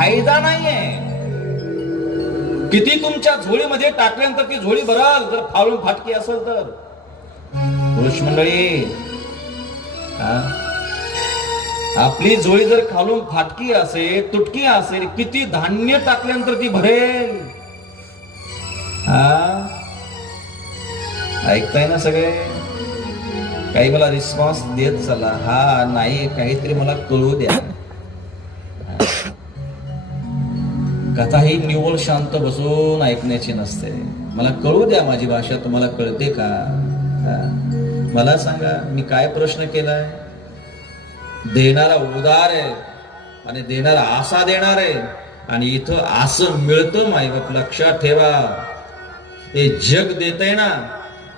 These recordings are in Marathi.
फायदा नाहीये. किती तुमच्या झोळीमध्ये टाकल्यानंतर ती झोळी भराल जर फाळून फाटकी असेल तर. पुरुष मंडळी, आपली झोळी जर खालून फाटकी असेल, तुटकी असेल, किती धान्य टाकल्यानंतर ती भरेल. ऐकताय ना सगळे? काही मला रिस्पॉन्स देत चला. हा नाही, काहीतरी मला कळू द्या. कथा ही निव्वळ शांत बसून ऐकण्याची नसते. मला कळू द्या, माझी भाषा तुम्हाला कळते का? मला सांगा, मी काय प्रश्न केलाय? देणारा उदार आहे आणि देणारा आशा देणार आहे. आणि इथं असं मिळतं मायबाप, लक्षात ठेवा. ते जग देतय ना,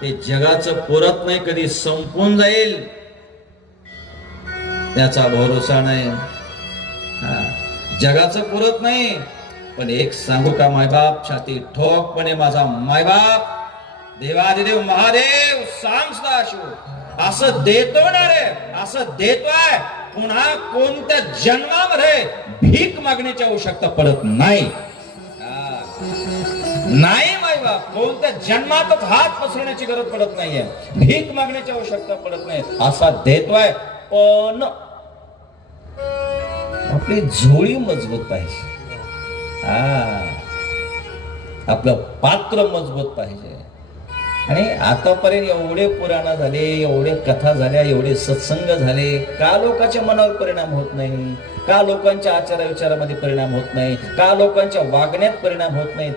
ते जगाचं पुरत नाही, कधी संपून जाईल त्याचा भरोसा नाही. जगाचं पुरत नाही. पण एक सांगू का मायबाप, छाती ठोकपणे माझा मायबाप देवादिदेव महादेव सांग सदाशिव असं देतो ना रे, असं देतोय. पुन्हा कोणत्या जन्मामध्ये भीक मागण्याची आवश्यकता पडत नाही. नाही मायबाप, कोणत्या जन्मातच हात पसरण्याची गरज पडत नाहीये, भीक मागण्याची आवश्यकता पडत नाही. असा देतोय. पण आपली झोळी मजबूत पाहिजे. आपलं पात्र मजबूत पाहिजे. आणि आतापर्यंत एवढे पुराण झाले, एवढे कथा झाल्या, एवढे सत्संग झाले, का लोकांच्या मनावर परिणाम होत नाही? का लोकांच्या आचार विचारामध्ये परिणाम होत नाही? का लोकांच्या वागण्यात परिणाम होत नाही?